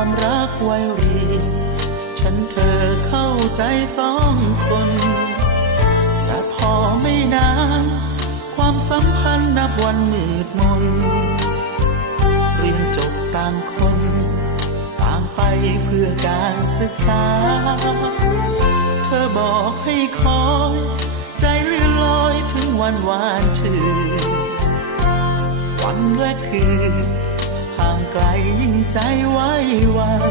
ความรักไวยเรียนฉันเธอเข้าใจสองคนแต่พอไม่นาน ความสัมพันธ์นับวันมืดมนเรียนจบต่างคนต่างไปเพื่อการศึกษา เธอบอกให้คอยใจลื่นลอยถึงวันหวานชื่นวันและคืน ห่างไกลยิ่งใจไว้วัน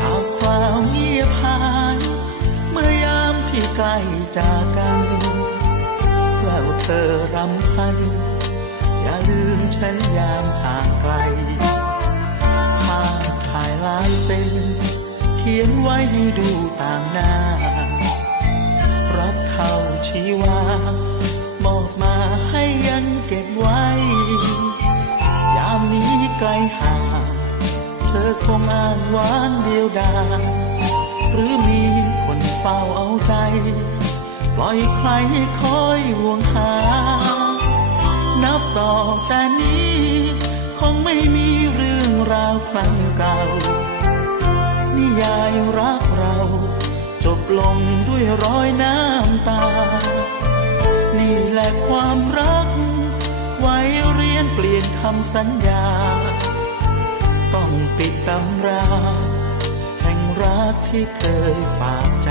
ข่าวความเงียบหายเมื่อยามที่ใกล้จากกันแววเธอรำพัน อย่าลืมฉันยามห่างไกลภาพถ่ายลายเส้นเขียนไว้ให้ดูต่างหน้า รักเท่าชีวา งอ้างว้างเดียวดายหรือมีคนเฝ้าเอาใจ ปล่อยใครคอยห่วงหา นับต่อแต่นี้คงไม่มีเรื่องราวครั้งเก่า นิยายรักเรา จบลงด้วยรอยน้ำตา นี่แหละความรัก ไว้เรียนเปลี่ยนคำสัญญา ต้องปิดตำรา แห่งรักที่เคยฝากใจ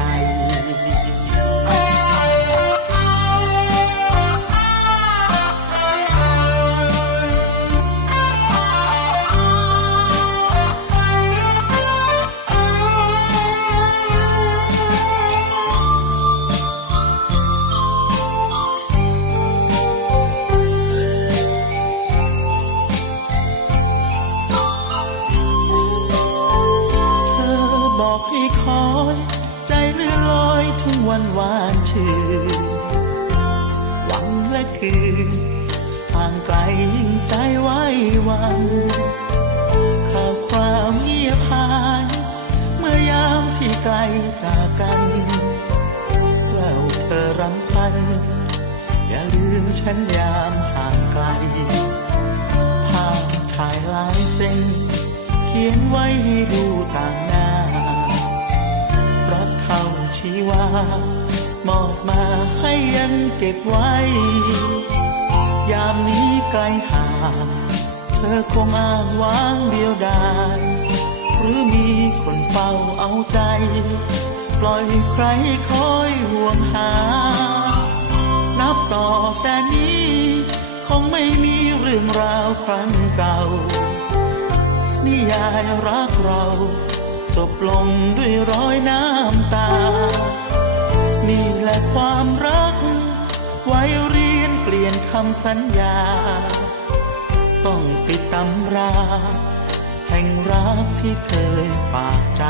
ใจเลื่อนลอยถึงวันหวานชื่นหวังและคืนห่างไกลยิ่งใจไว้วันข่าวความเงียบหาย เมื่อยามที่ไกลจากกันแววเธอรำพัน อย่าลืมฉันยามห่างไกลภาพถ่ายลายเส้นเขียนไว้ให้ดูต่างหน้า ชีวามอบมาให้ยังเก็บไว้ ยามนี้ไกลห่างเธอคงอ้างว้างเดียวดายหรือมีคนเฝ้าเอาใจ ปล่อยใครคอยห่วงหา นับต่อแต่นี้ คงไม่มีเรื่องราวครั้งเก่า นิยายรักเรา จบลงด้วยรอยน้ำตา นี่แหละความรัก ไว้เรียนเปลี่ยนคำสัญญา ต้องปิดตำรา แห่งรักที่เคยฝากใจ